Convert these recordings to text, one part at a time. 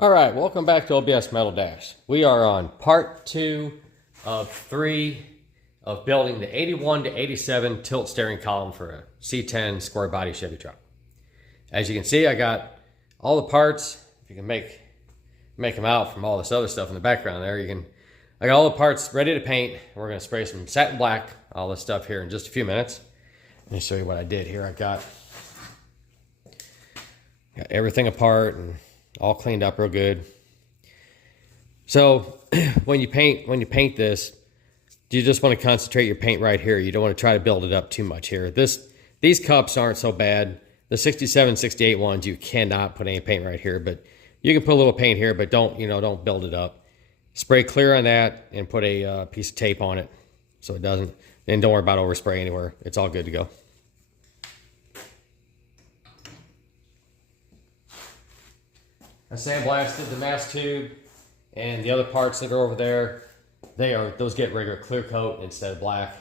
All right, welcome back to OBS Metal Dash. We are on part 2 of 3 of building the 81 to 87 tilt steering column for a C10 square body Chevy truck. As you can see, I got all the parts. If you can make them out from all this other stuff in the background there, I got all the parts ready to paint. We're gonna spray some satin black, all this stuff here in just a few minutes. Let me show you what I did here. I got everything apart and all cleaned up real good. So when you paint this, you just want to concentrate your paint right here. You don't want to try to build it up too much here. These cups aren't so bad. The 67, 68 ones, you cannot put any paint right here, but you can put a little paint here, but don't build it up. Spray clear on that and put a piece of tape on it so it doesn't, and don't worry about overspray anywhere. It's all good to go. I sandblasted the mass tube and the other parts that are over there. Those get regular clear coat instead of black,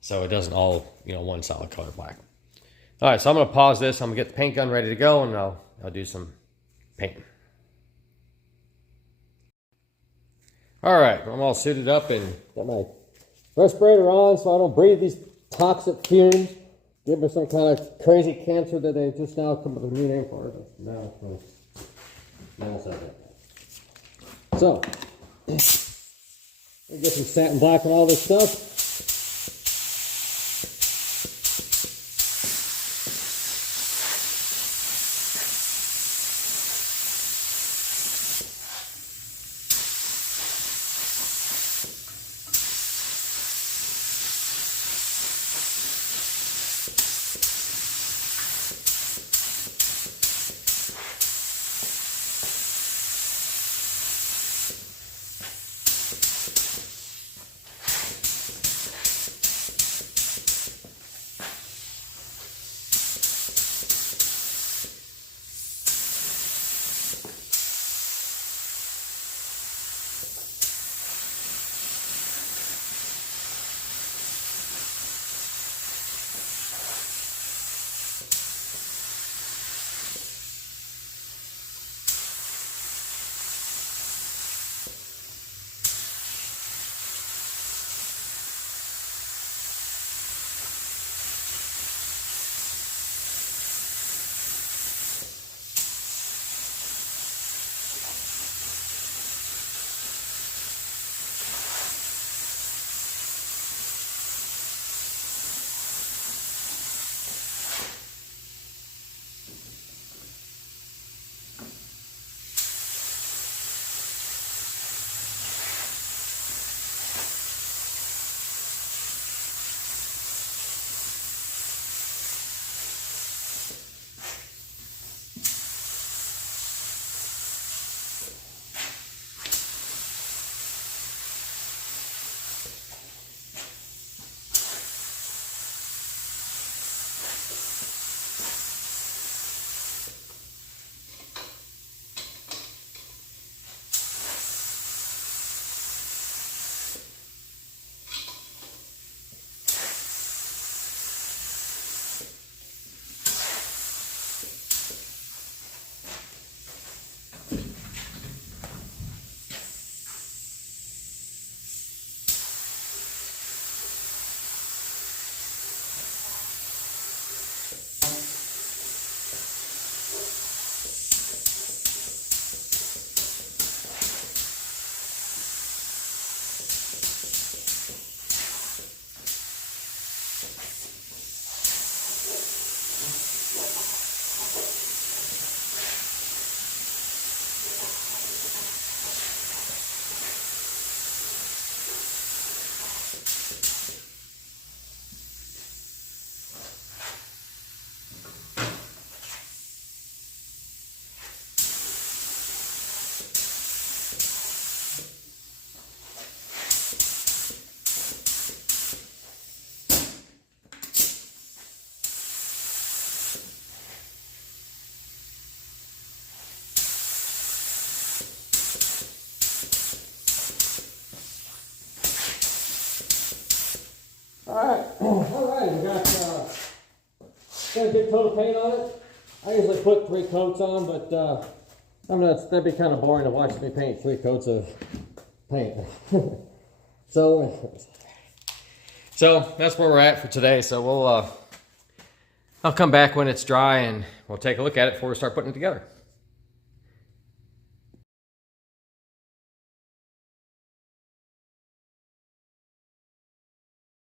so it doesn't all one solid color black. All right, so I'm gonna pause this. I'm gonna get the paint gun ready to go, and I'll do some painting. All right, I'm all suited up and got my respirator on so I don't breathe these toxic fumes. Give me some kind of crazy cancer that they just now come up with a new name for it. No. So, we get some satin black and all this stuff. Alright, we got a good coat of paint on it. I usually put 3 coats on, but I mean, that'd be kind of boring to watch me paint 3 coats of paint. So that's where we're at for today. So we'll I'll come back when it's dry and we'll take a look at it before we start putting it together.